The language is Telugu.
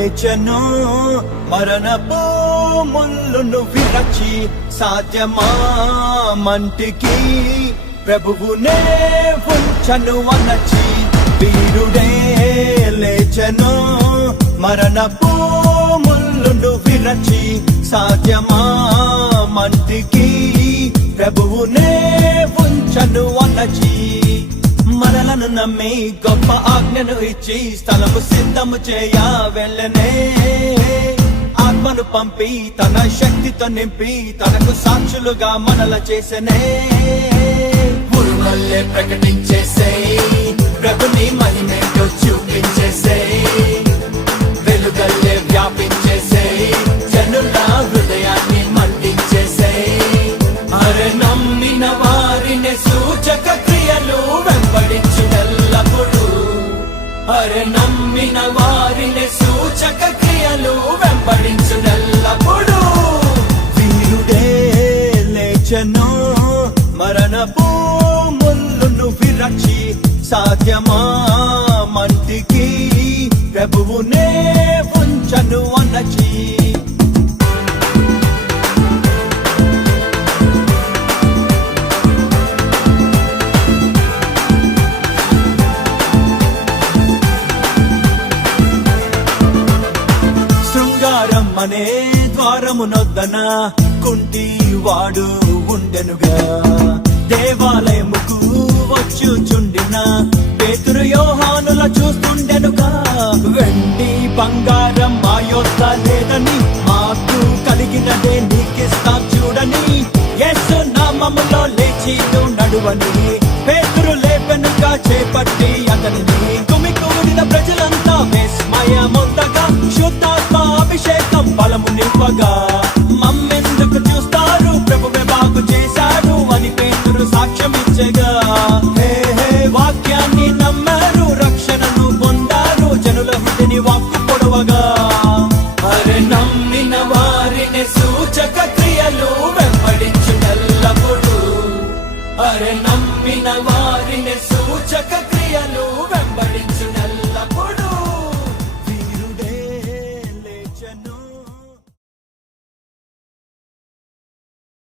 లేచెను మరణపు ముళ్ళును విరచి సాధ్యమా మంటికి ప్రభువునే ఉంచను అనచి వీరుడే లేచెను మరణపు ముళ్ళును విరచి సాధ్యమా మంటికి ప్రభువునే ఉంచను అనచి మనలను నమ్మి గొప్ప ఆజ్ఞను ఇచ్చి స్థలము సిద్ధము చేయ వెళ్ళనే ఆత్మను పంపి తన శక్తితో నింపి తనకు సాక్షులుగా మనల చేసనే పురుమల్లే ప్రకటించేసే ప్రభుని మహిమేతో చూపించేసే వెలుగల్లే వ్యాపించేసే జనుల హృదయాన్ని మండించేసే అరే నమ్మిన వారిని సూచక క్రియలు వెంబడించునెల్లప్పుడు అరే నమ్మిన వారిని సూచక క్రియలు వెంబడించునెల్లప్పుడు వీరుడే లేచెను మరణపు ముళ్ళును విరచి సాధ్యమా మంటికి ప్రభువునే ఉంచను అనచి శృంగారం అనే ద్వారమునొద్దన కుంటి వాడు ఉండెనుగా దేవాలయముకు వచ్చుచుండిన పేతురు యోహానుల చూస్తుండెనుగా వెండి బంగారం మా యొద్ద లేదని మాకు కలిగినదే నీకిస్తా చూడని యేసు నామములో లేచి నడువని పేతురు లేపెనుగా చేపట్టి అతనిని గుమికూడిన ప్రజలంతా విస్మయముందగా శుద్ధాత్మ అభిషేకం బలము నింపగా మమ్మెందుకు చూస్తారు ప్రభువే బాగు చేశాడు అని పేతురు సాక్ష్యమిచ్చగా హే హే వాక్యాన్ని నమ్మారు రక్షణను పొందారు జనుల హృదయని వాక్కు పొడవగా అరే నమ్మిన వారిని సూచక క్రియలు వెంబడించునెల్లప్పుడు అరే నమ్మిన వారిని సూచక క్రియలు